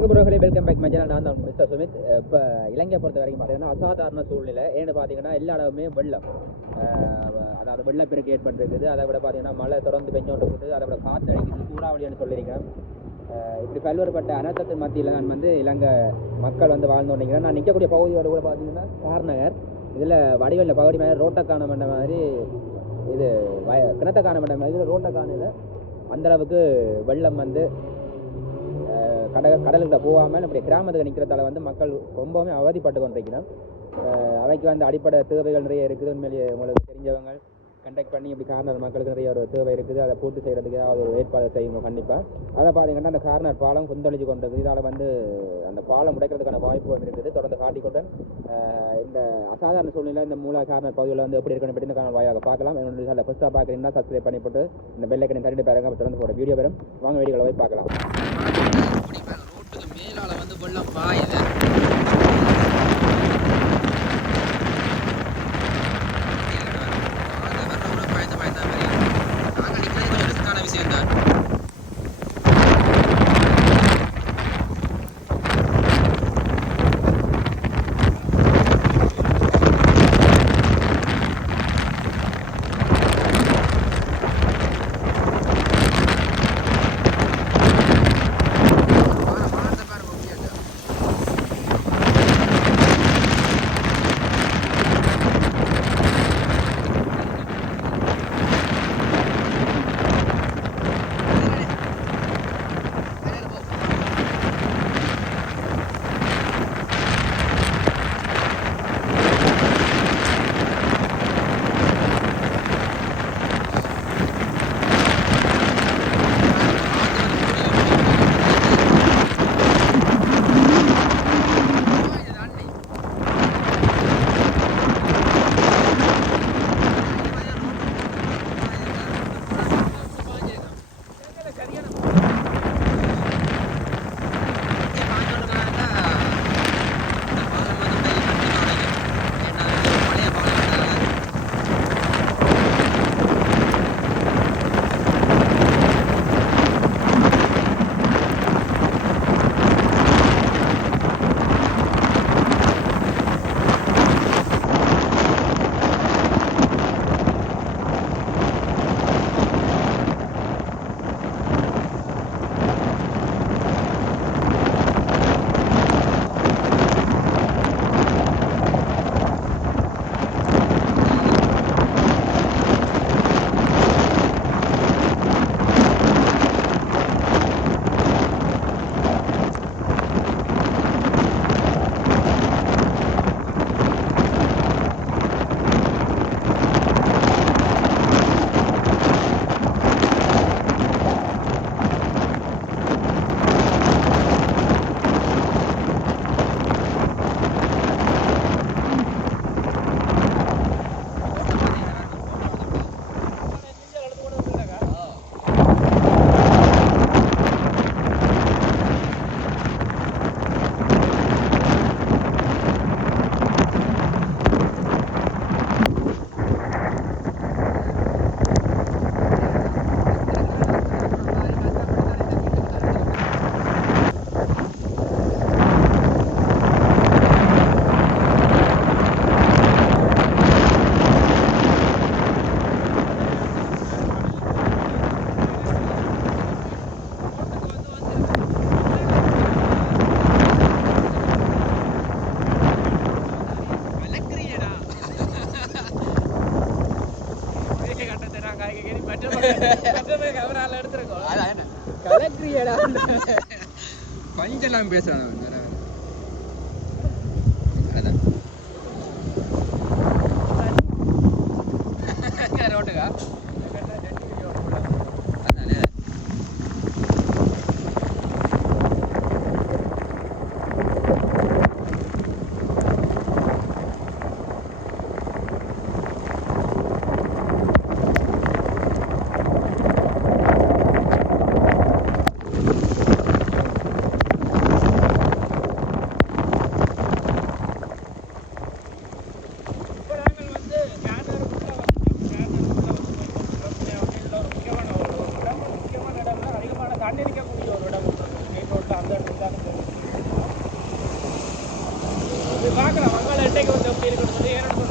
வணக்கம் ப்ரோகளே, welcome back my channel. நான் தான் மிஸ்டர் சுமித். இப்போ இலங்கையை பொறுத்த வரைக்கும் பார்த்தீங்கன்னா அசாதாரண சூழ்நிலை. ஏன்னு பார்த்தீங்கன்னா எல்லா இடமுமே வெள்ளம், அதாவது வெள்ளப்பெருக்கு ஏற்பட்டிருக்குது. அதை விட பார்த்தீங்கன்னா மழை தொடர்ந்து பெஞ்சோண்டு இருக்குது, அதை விட காற்று அடிக்குது, சூறாவளின்னு சொல்லியிருக்கேன். இப்படி பல்வேறுபட்ட அனர்த்தத்தின் மத்தியில் நான் இலங்கை மக்கள் வாழ்ந்து வந்தீங்கன்னா நான் நிற்கக்கூடிய பகுதியோட கூட பார்த்தீங்கன்னா கார்நகர். இதில் வடிவல்ல பகுதி மாதிரி ரோட்டை காண பண்ண மாதிரி, இது கிணத்தை காண பண்ண மாதிரி ரோட்டை காணையில் அந்தளவுக்கு வெள்ளம் கடலுக்குள்ள போகாமல் இப்படி கிராமத்துக்கு நிற்கிறதால மக்கள் ரொம்பவுமே அவதிப்பட்டு கொண்டிருக்கிறோம். அவைக்கு அடிப்படை தேவைகள் நிறைய இருக்குது. உண்மையிலேயே உங்களுக்கு தெரிஞ்சவங்க கண்டக்ட் பண்ணி இப்படி கார்னர் மக்களுக்கு நிறைய ஒரு தேவை இருக்குது. அதை பூர்த்தி செய்கிறதுக்கு ஏதாவது ஒரு ஏற்பாடு செய்யணும் கண்டிப்பாக. அதில் பார்த்தீங்கன்னா அந்த கார்னர் பாலம் கொந்தளிச்சு கொண்டிருக்குது. இதால் அந்த பாலம் உடைக்கிறதுக்கான வாய்ப்பு இருக்குது. தொடர்ந்து காட்டிக்கொண்டு இந்த அசாதாரண சூழ்நிலை இந்த மூல கார்னர் பகுதியில் எப்படி இருக்குன்னு பற்றி வாயாக பார்க்கலாம். என்னோட சேனலை ஃபஸ்ட்டாக பார்க்குறீங்கன்னா சப்ஸ்கிரைப் பண்ணிவிட்டு இந்த பெல் ஐக்கனை தள்ளிட்டு பாருங்க. தொடர்ந்து போகிற வீடியோ வரும். வாங்க வீடியோவில் போய் பார்க்கலாம். ரோட்டுக்கு மேலால் வெள்ளம் பாயுது. கொஞ்சம் பேசுறேன் ரோட்டுக்கா தண்ணி நிற்கக்கூடிய ஒரு இடம் மெயின் ரோட்டில் அந்த இடத்துல தான் பார்க்கலாம் மங்கள இன்றைக்கு வந்து எப்படி இருக்கணும் ஏன்னு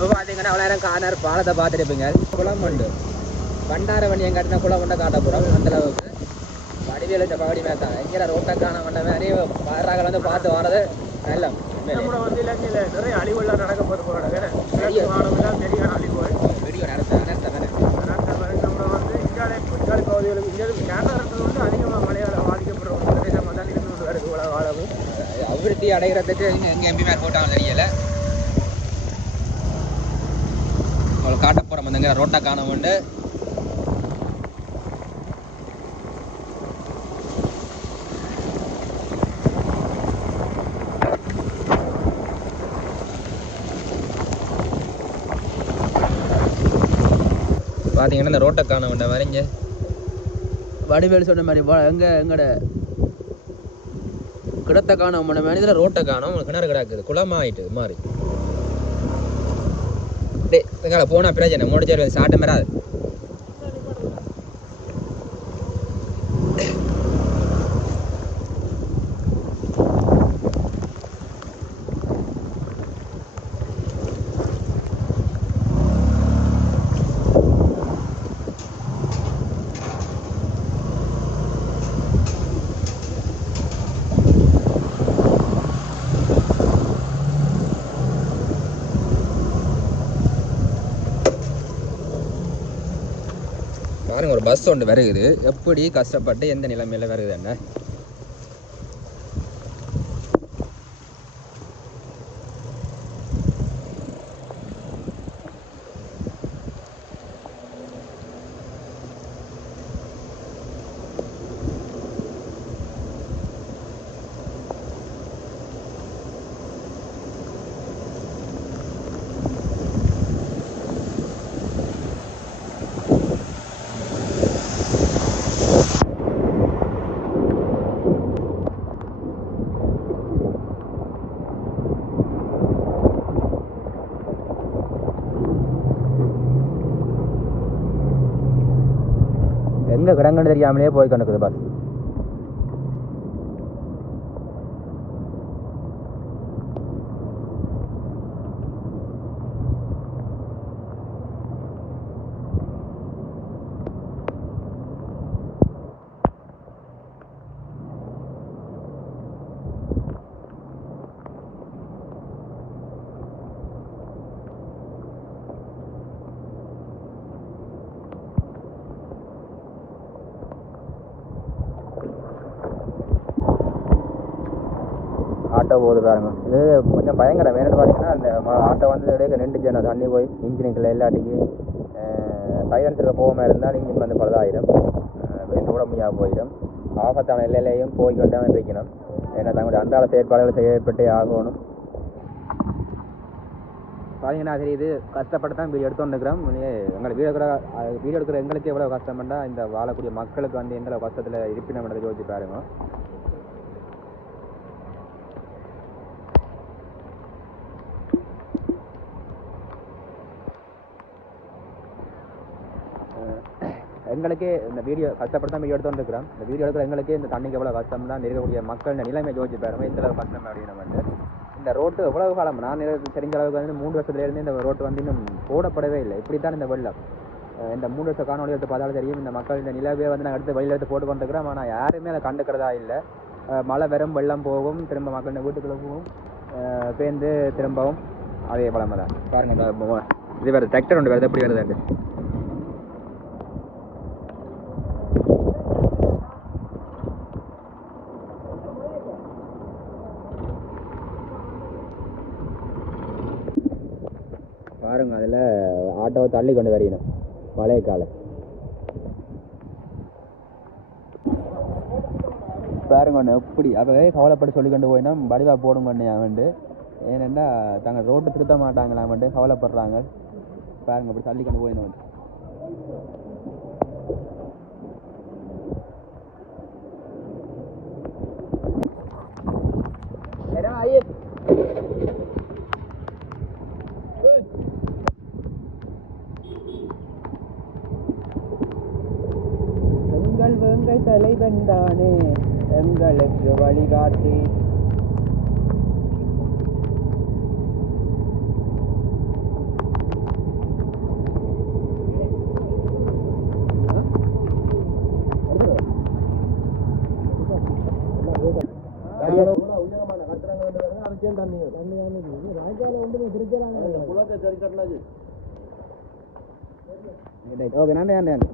இப்போ பார்த்தீங்கன்னா அவ்வளோ நேரம் காணார் பாலத்தை பார்த்துருப்பீங்க. குளம் உண்டு பண்டார வண்டியம் கட்டின குளம் உண்டை காட்ட போகிறோம். அந்தளவுக்கு வடிவேல பகடி மேத்தாங்க எங்கே ரோட்டை காண வந்த மாதிரி வர்றாங்க வந்து பார்த்து வர்றது நல்ல வந்து இலங்கையில் நிறைய அழிவுலாம் நடக்க போது போகிறாங்க. சரியான அழிவு வீடியோ நம்ம வந்து இந்தியாவில் பகுதிகளுக்கு இந்தியாவுக்கு கேரளாவில் வந்து அதிகமாக மழையால் பாதிக்கப்படுற ஒரு பிரதேசமாக தான் இருந்து வருது உலக அளவும் அபிவிருத்தி அடைகிறதுக்கு எங்கே எம்பி மேல் போட்டாங்க தெரியலை. அவளை காட்ட போகிறோம் வந்துங்க ரோட்டை காண உண்டு. பார்த்தீங்கன்னா இந்த ரோட்டை காண வேண்ட மாதிரி இங்கே வடிவேல் சொன்ன மாதிரி எங்கட கிடத்தை காண பண்ண மாதிரி இதில் ரோட்டை காணும் கிணறு கிடக்குது குளமாயிட்டு மாறி டே போனால் பிரச்சனை முடிச்சு சாட்டை மாறாது. பாருங்க ஒரு பஸ் ஒன்று வருகுது. எப்படி கஷ்டப்பட்டு எந்த நிலைமையில் வருகுது என்ன எங்கே கிடங்குன்னு தெரியாமலே போய் கணக்குது பஸ். ஆட்டோ போகுது பாருங்க. இது கொஞ்சம் பயங்கரம். வேணும்னு பார்த்தீங்கன்னா அந்த ஆட்டோ வந்து இடையே நின்றுச்சு அந்த தண்ணி போய் இன்ஜினுக்குள்ள எல்லாட்டிக்கு சைலன்ஸில் போகாமல் இருந்தால் இன்ஜின் வந்து பழுதாயிடும், விட முடியாது போயிடும். ஆபத்தான எல்லையிலையும் போய் கொண்டு தான் வைக்கணும். ஏன்னா தங்களுடைய அன்றாட செயற்பாடுகள் செய்யப்பட்டே ஆகணும். பார்த்தீங்கன்னா சரி இது கஷ்டப்பட்டு தான் வீடியோ எடுத்து வந்துக்கிறோம். எங்களுக்கு வீடியோ எடுக்கிற எங்களுக்கு எவ்வளோ கஷ்டம்னா இந்த வாழக்கூடிய மக்களுக்கு வந்து எந்த கஷ்டத்தில் இருப்பினம்ன்றதை யோசிச்சு பாருங்க. எங்களுக்கே இந்த வீடியோ கஷ்டப்பட்டு தான் வீடியோ எடுத்து வந்துருக்கிறோம். இந்த வீடியோ எடுக்கிற எங்களுக்கே இந்த தண்ணிக்கு எவ்வளோ கஷ்டம் தான் இருக்கக்கூடிய மக்கள் இந்த நிலைமை யோசிச்சு பாருங்க எந்த கஷ்டம் அப்படின்னு. வந்து இந்த ரோட்டு எவ்வளவு காலம் நான் தெரிஞ்ச அளவுக்கு வந்து 3 வருஷத்துலேருந்து இந்த ரோட்டு வந்து இன்னும் போடப்படவே இல்லை. இப்படி தான் இந்த வெள்ளம் இந்த 3 வருஷ காணொலி எடுத்து பார்த்தாலும் தெரியும். இந்த மக்கள் இந்த நிலவே வந்து நாங்கள் எடுத்து வெளியில் எடுத்து போட்டு கொண்டுக்கிறோம். ஆனால் யாருமே அதை கண்டுக்கிறதா இல்லை. மழை வெறும் வெள்ளம் போகும், திரும்ப மக்கள் இந்த வீட்டுக்குள்ளே போகும், பேர்ந்து திரும்பவும் அதே பழமை தான் பாருங்க. இது வேறு டிராக்டர் ஒன்று வருது, எப்படி வருது பாருங்க. அதில் ஆட்டோவை தள்ளி கொண்டு வரையணும் மழைய காலம். பாருங்க ஒன்று எப்படி அப்போவே கவலைப்பட்டு சொல்லி கொண்டு போயினா வடிவா போடுங்க ஒன்று அவன்ட்டு. ஏனெண்டா தாங்க ரோட்டு திருத்த மாட்டாங்களாமட்டு கவலைப்படுறாங்க. பாருங்க அப்படி தள்ளி கொண்டு போயினோம். எங்கள் வேங்கை தலைவன் தானே எங்களுக்கு வழிகாட்டி. உயரமான கட்டடங்கள் அதுக்கே தண்ணி ராஜால ஒன்று திருச்சாங்க குளத்தை சரி கட்டினாச்சு. ஓகே நன்றி நன்றி நன்றி.